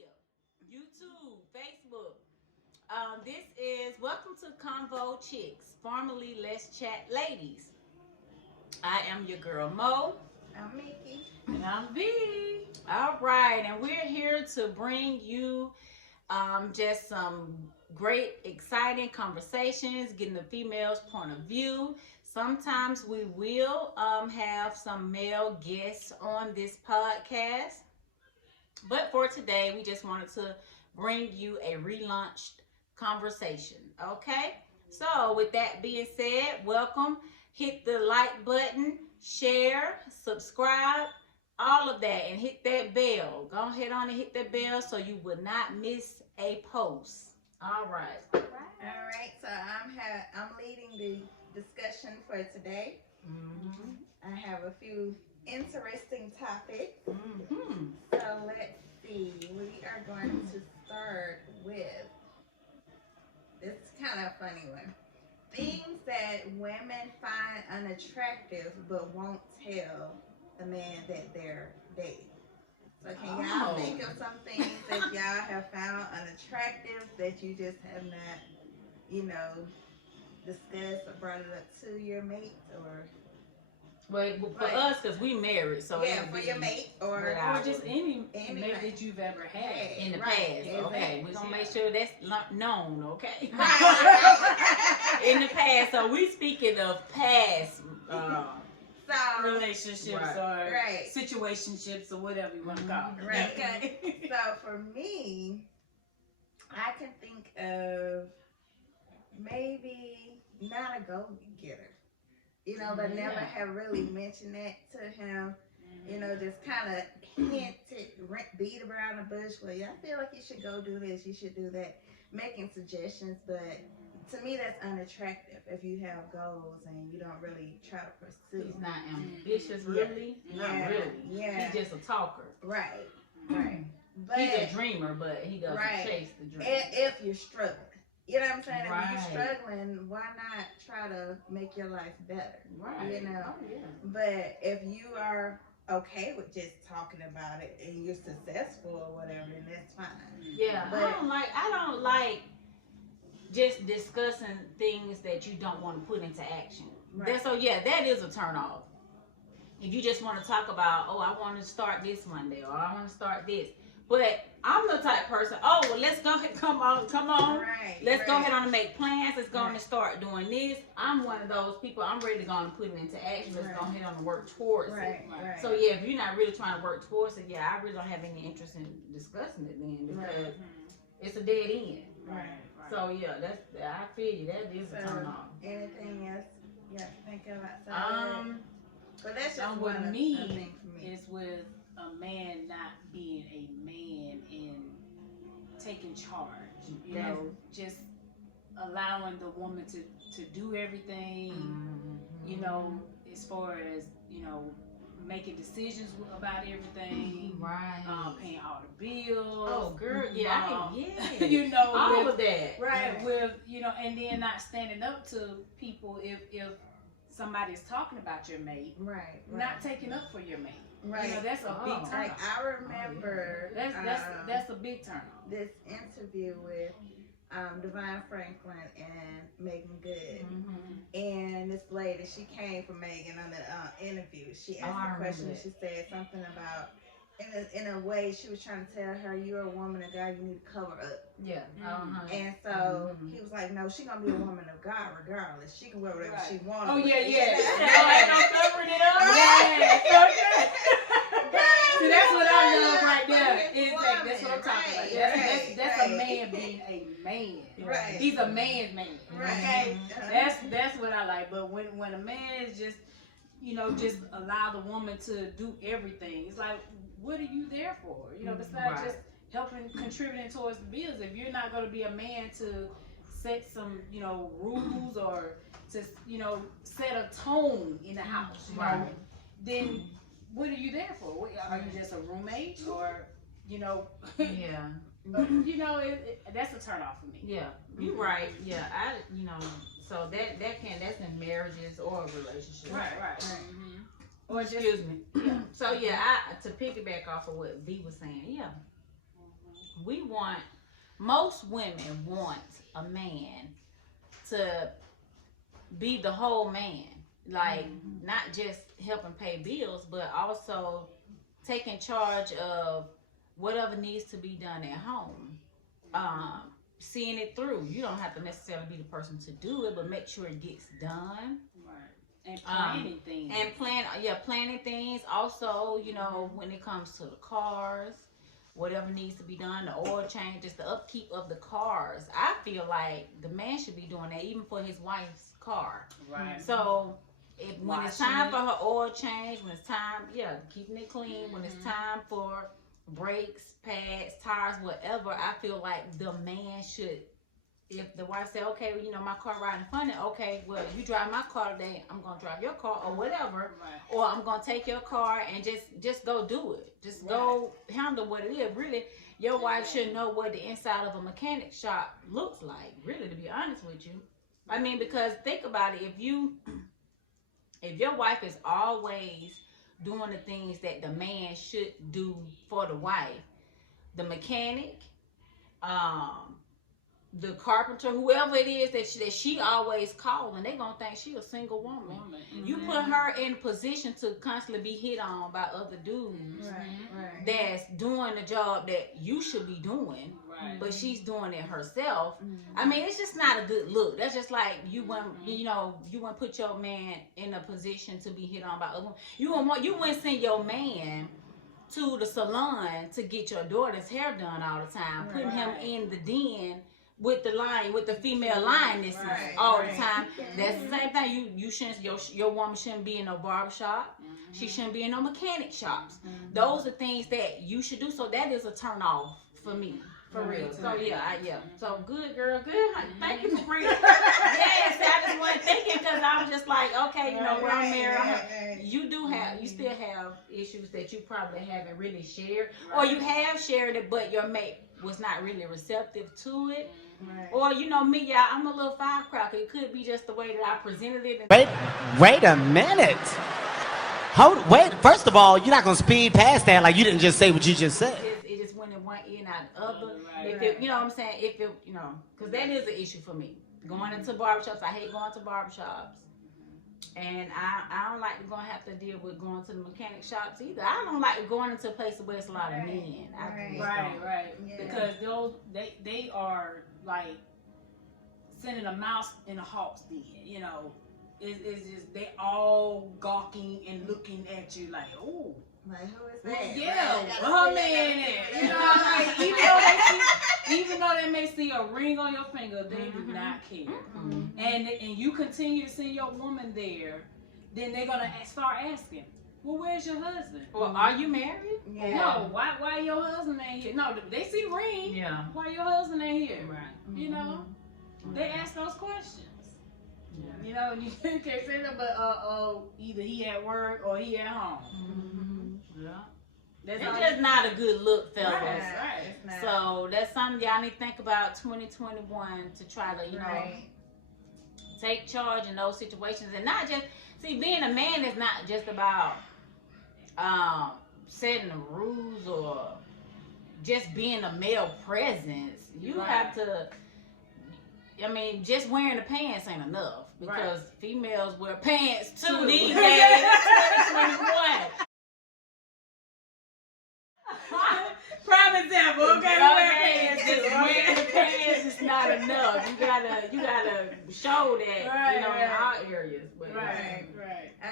media, YouTube, Facebook. This is welcome to Convo Chics, formerly Let's Chat Ladies. I am your girl Mo. I'm Mickey. And I'm V. All right, and we're here to bring you just some great, exciting conversations, getting the female's point of view. Sometimes we will have some male guests on this podcast. But for today, we just wanted to bring you a relaunched conversation. Okay? So, with that being said, welcome. Hit the like button, share, subscribe, all of that, and hit that bell. Go ahead on and hit that bell so you will not miss a post. All right. All right. So I'm leading the discussion for today. Mm-hmm. I have a few interesting topics. Mm-hmm. So let's see. We are going to start with this kind of funny one. Things that women find unattractive but won't tell the man that they're dating. So can y'all think of some things that y'all have found unattractive that you just have not, discussed or brought it up to your mate or Well, for us, because we married, so yeah, for your mate or just any mate mate that you've ever had in the right, past. exactly. Okay, we're gonna make sure that's known. Okay, Right. in the past. So we speaking of past. So relationships or right. situationships or whatever you want to call it. Right. Okay. So for me, I can think of maybe not a go getter. But never have really mentioned that to him. Just kind of hinted, beat around the bush. Well, yeah, I feel like you should go do this, you should do that, making suggestions. But to me, that's unattractive if you have goals and you don't really try to pursue. He's not ambitious, really. Not really. Yeah. He's just a talker. Right. Right. But he's a dreamer, but he doesn't chase the dream. If you're struggling. You know what I'm saying? Right. If you're struggling, why not try to make your life better? Right. Oh, yeah. But if you are okay with just talking about it and you're successful or whatever, then that's fine. Yeah, but I don't like just discussing things that you don't want to put into action. Right. So yeah, that is a turn off. If you just want to talk about, oh, I want to start this Monday, or I want to start this. But I'm the type person, oh, well, let's go ahead, come on. Right, let's go ahead on and make plans. Let's go on and start doing this. I'm one of those people, I'm ready to go and put it into action. Let's go ahead on and work towards it. Right. So, yeah, if you're not really trying to work towards it, yeah, I really don't have any interest in discussing it then because it's a dead end. Right. So, yeah, I feel you. That is a turn off. Anything else you have to think of outside but that's just with one me, thing for me. is with a man not being a man and taking charge. Just allowing the woman to do everything. As far as making decisions about everything. Right. Paying all the bills. Oh, girl, yeah, all of that. Right. With and then not standing up to people if somebody's talking about your mate. Right. Not taking up for your mate. Right. That's a big turn Like off. I remember That's a big turn off. this interview with Divine Franklin and Megan Good. And this lady, she came from Megan on the interview. She asked the question. She said something about, in a way, she was trying to tell her, you're a woman of God, you need to cover up. Yeah. And so he was like, no, she gonna be a woman of God regardless. She can wear whatever she wants. Oh yeah. Ain't no covering it up. See, that's what I love right there. Exactly. That's what I'm talking about. That's a man being a man. Right. He's a man's man. Right. Okay. That's what I like. But when a man is just just allow the woman to do everything, it's like, what are you there for? Besides just helping, contributing towards the bills. If you're not going to be a man to set some rules or to set a tone in the house, then what are you there for? Are you just a roommate or Yeah. That's a turn off for me. Yeah, you're right. Yeah, so that's in marriages or relationships. Right. Or excuse me. Yeah. So yeah, to piggyback off of what V was saying, yeah. most women want a man to be the whole man. Like, not just helping pay bills, but also taking charge of whatever needs to be done at home. Um, Seeing it through. You don't have to necessarily be the person to do it, but make sure it gets done. Right. And planning things. And planning things. Also, when it comes to the cars, whatever needs to be done, the oil change, just the upkeep of the cars. I feel like the man should be doing that, even for his wife's car. Right. So when it's time for her oil change, when it's time, keeping it clean, when it's time for brakes, pads, tires, whatever, I feel like the man should. If the wife said, okay, my car riding funny, okay, well, you drive my car today, I'm going to drive your car or whatever. Right. Or I'm going to take your car and just go do it. Just go handle what it is. Really, your wife should know what the inside of a mechanic shop looks like, really, to be honest with you. I mean, because think about it. If your wife is always doing the things that the man should do for the wife, the mechanic, the carpenter, whoever it is that she always calling, they gonna think she a single woman. You put her in position to constantly be hit on by other dudes that's doing the job that you should be doing, but she's doing it herself. I mean, it's just not a good look. That's just like you wouldn't put your man in a position to be hit on by other women. You wouldn't send your man to the salon to get your daughter's hair done all the time, putting him in the den with the female lionesses all the time. That's the same thing. You shouldn't. Your woman shouldn't be in no barber shop. She shouldn't be in no mechanic shops. Those are things that you should do. So that is a turn off for me. For real. So So good, girl. Good. Thank you for bringing. Yes, I just wasn't thinking because I was just like, okay, where I'm married. You still have issues that you probably haven't really shared, or you have shared it, but your mate was not really receptive to it. Or me, y'all, I'm a little firecracker. It could be just the way that I presented it. Wait a minute. Wait. First of all, you're not gonna speed past that like you didn't just say what you just said. It just went in one ear, not the other. If it, you know what I'm saying? If it, because that is an issue for me. Going into barbershops, I hate going to barbershops. And I don't like to have to deal with going to the mechanic shops either. I don't like going into places where it's a lot of men. Right. Yeah. Because they are like sending a mouse in a hawk's den. It's just they all gawking and looking at you like, oh. Like, who is that? Yeah, her man. Even though they may see a ring on your finger, they do not care. And you continue to send your woman there, then they're gonna start asking, well, where's your husband? Or are you married? Yeah. No, why your husband ain't here? No, they see the ring. Yeah. Why your husband ain't here? Right. They ask those questions. Yeah. You can't say that, but either he at work or he at home. Yeah. It's just not a good look, fellas. Right. So that's something y'all need to think about 2021 to try to, take charge in those situations. And not just, being a man is not just about setting the rules or just being a male presence. You have to, just wearing the pants ain't enough. Because females wear pants too these days. 2021. Prime example, okay? Wearing the pants is not enough. You gotta show that, in all areas. But, right.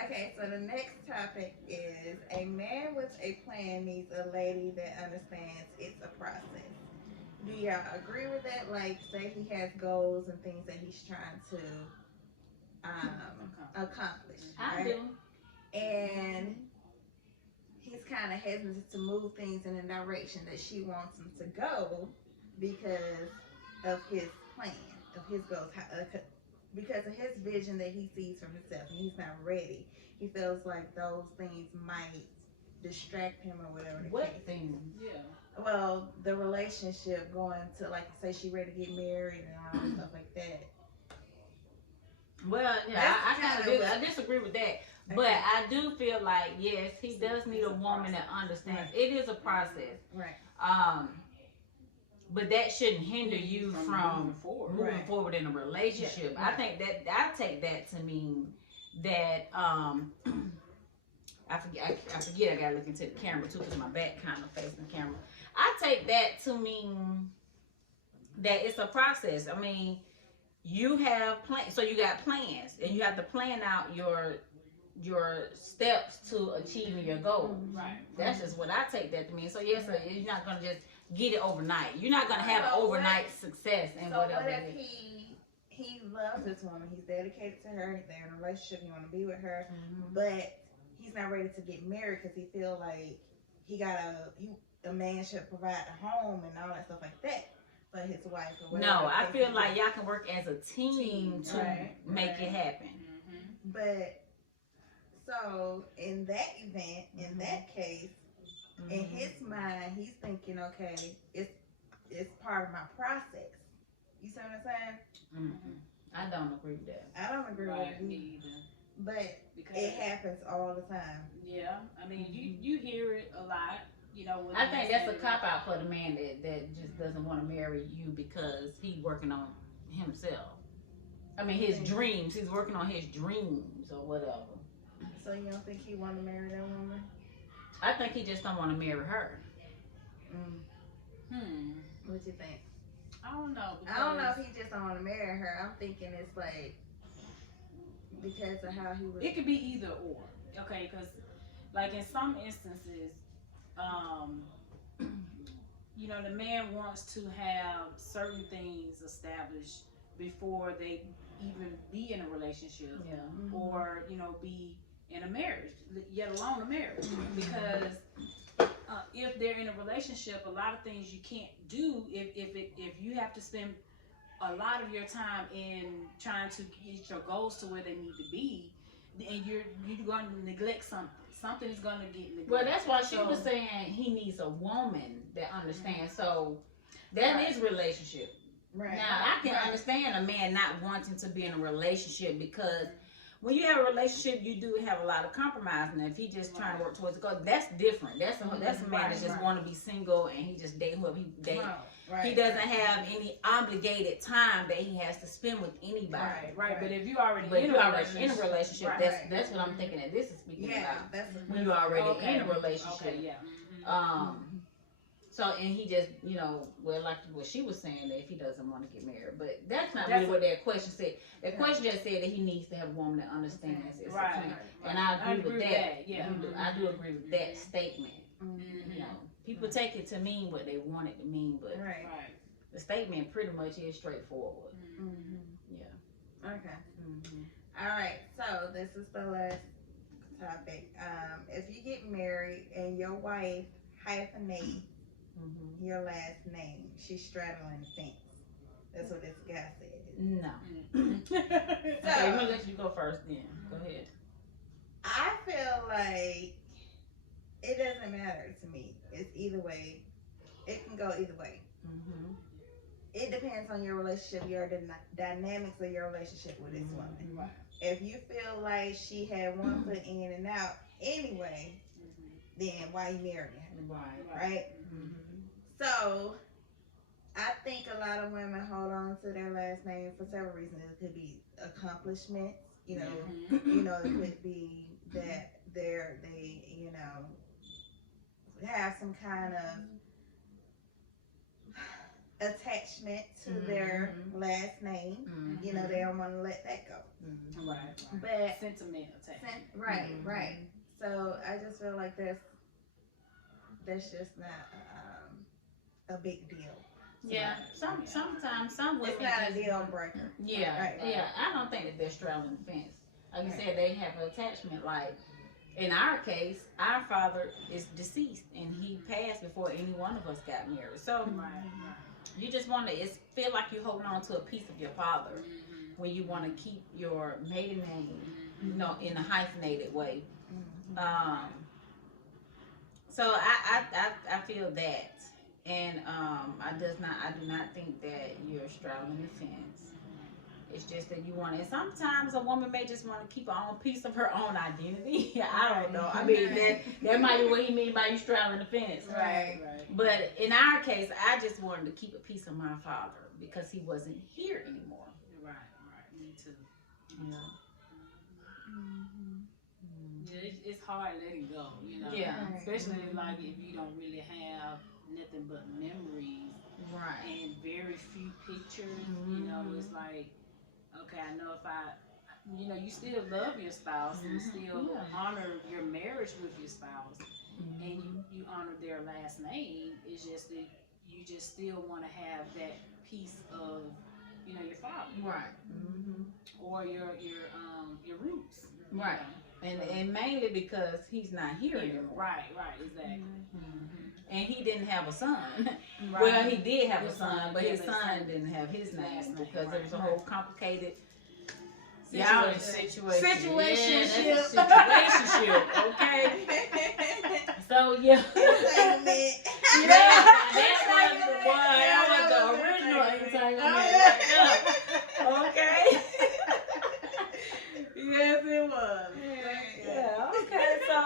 Okay, so the next topic is a man with a plan needs a lady that understands it's a process. Do y'all agree with that? Like, say he has goals and things that he's trying to accomplish. I do. And he's kind of hesitant to move things in a direction that she wants him to go because of his plan, of his goals, because of his vision that he sees for himself, and he's not ready. He feels like those things might distract him or whatever. What things? Yeah. Well, the relationship going to, like, say she ready to get married and all that stuff like that. Well, yeah, I disagree with that. But I do feel like, yes, he does need a woman that understands. It is a process. Right. but that shouldn't hinder you from moving forward in a relationship. Yeah. I think that I take that to mean that I forget I gotta look into the camera too because my back kind of facing the camera. I take that to mean that it's a process. I mean, you have plans, so you got plans, and you have to plan out your steps to achieving your goals. Right. That's just what I take that to mean. So yes, you're not gonna just get it overnight. You're not gonna have overnight success and so whatever. What if he loves this woman? He's dedicated to her. They're in a relationship. He want to be with her, but he's not ready to get married because he feel like a man should provide the home and all that stuff like that for his wife. Or whatever. No, I feel like y'all can work as a team to make it happen. But so in that event, in that case, in his mind, he's thinking, okay, it's part of my process. You see what I'm saying? I don't agree with that. I don't agree with it me either. But Because it happens all the time. Yeah, I mean, you hear it a lot. You know, I think that's a cop out for the man that just doesn't want to marry you because he's working on himself. I mean, his dreams. He's working on his dreams or whatever. So you don't think he want to marry that woman? I think he just don't want to marry her. What you think? I don't know. I don't know if he just don't want to marry her. I'm thinking it's like because of how he was. It could be either or. Okay, because like in some instances, you know, the man wants to have certain things established before they even be in a relationship, or you know, be in a marriage, yet alone a marriage, because if they're in a relationship, a lot of things you can't do if you have to spend a lot of your time in trying to get your goals to where they need to be, and you're going to neglect something. Something is going to get neglected. Well, that's why she was saying he needs a woman that understands. So that is relationship. Right. Now I can understand a man not wanting to be in a relationship because when you have a relationship, you do have a lot of compromise. And if he just trying to work towards the goal, that's different. That's a man that just want to be single and he just date whoever he date. He doesn't have any obligated time that he has to spend with anybody. Right. But if you already in a relationship, that's what I'm thinking that this is speaking about. That's when you're already in a relationship. Okay, So, and he just, you know, well, like what she was saying, that if he doesn't want to get married, but that's not really what that question said. That question just said that he needs to have a woman that understands it's a plan. And I agree with that. Yeah. I do agree with that statement. You know, people take it to mean what they want it to mean, but the statement pretty much is straightforward. Yeah. Okay. All right. So this is the last topic. If you get married and your wife hyphenates your last name, she's straddling the fence. That's what this guy said. No. So, I'm gonna let you go first then. Go ahead. I feel like it doesn't matter to me. It's either way. It can go either way. It depends on your relationship, your dynamics of your relationship with this woman. If you feel like she had one foot in and out anyway, then why you marrying her? Right? So, I think a lot of women hold on to their last name for several reasons. It could be accomplishments, you know. You know, it could be that they you know, have some kind of attachment to their last name. You know, they don't want to let that go. But sentiment attachment. Right. So I just feel like that's just not a big deal. Yeah, sometimes some women it's not a deal breaker. Yeah, I don't think that they're straddling the fence. Like you said, they have an attachment. Like in our case, our father is deceased and he passed before any one of us got married. So you just want to feel like you're holding on to a piece of your father when you want to keep your maiden name, you know, in a hyphenated way. So I feel that. And I do not think that you're straddling the fence. It's just that you want it. Sometimes a woman may just want to keep her own piece of her own identity. I don't know. I mean, that might be what he mean by you straddling the fence. Right. But in our case, I just wanted to keep a piece of my father because he wasn't here anymore. Right. Me too. You know? Yeah, it's hard letting go, you know. Yeah. Especially like if you don't really have nothing but memories Right. and very few pictures. You know, it's like, okay, I know if you still love your spouse and still honor your marriage with your spouse, and you honor their last name. It's just that you just still want to have that piece of, your father, Right. or your roots, Right. And mainly because he's not here anymore. Right, exactly. And he didn't have a son. Right. Well, he did have a His son, but his son didn't have his name because it was a whole complicated situationship. Okay. So yeah. That was the one. That was the original entanglement right there. Okay. Yes, it was. Yeah. Okay. So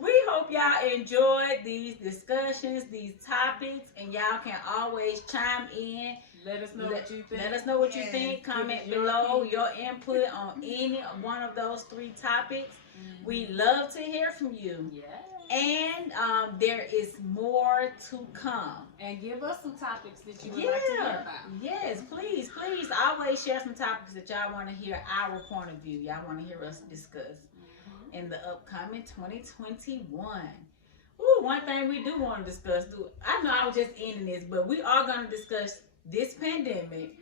we hope y'all enjoyed these discussions, these topics, and y'all can always chime in. Let us know what you think. Let us know what you think. Comment below your input on any one of those 3 topics. We love to hear from you. Yeah. And there is more to come. And give us some topics that you would like to hear about. Yes, please always share some topics that y'all want to hear our point of view. Y'all want to hear us discuss in the upcoming 2021. Ooh, one thing we do want to discuss. I know I was just ending this, but we are going to discuss this pandemic,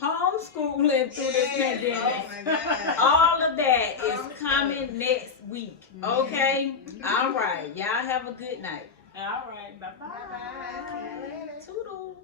homeschooling through this pandemic. Oh my God. All of that is coming next week. Okay? All right. Y'all have a good night. All right. Bye-bye. Bye-bye. See you later. Toodles.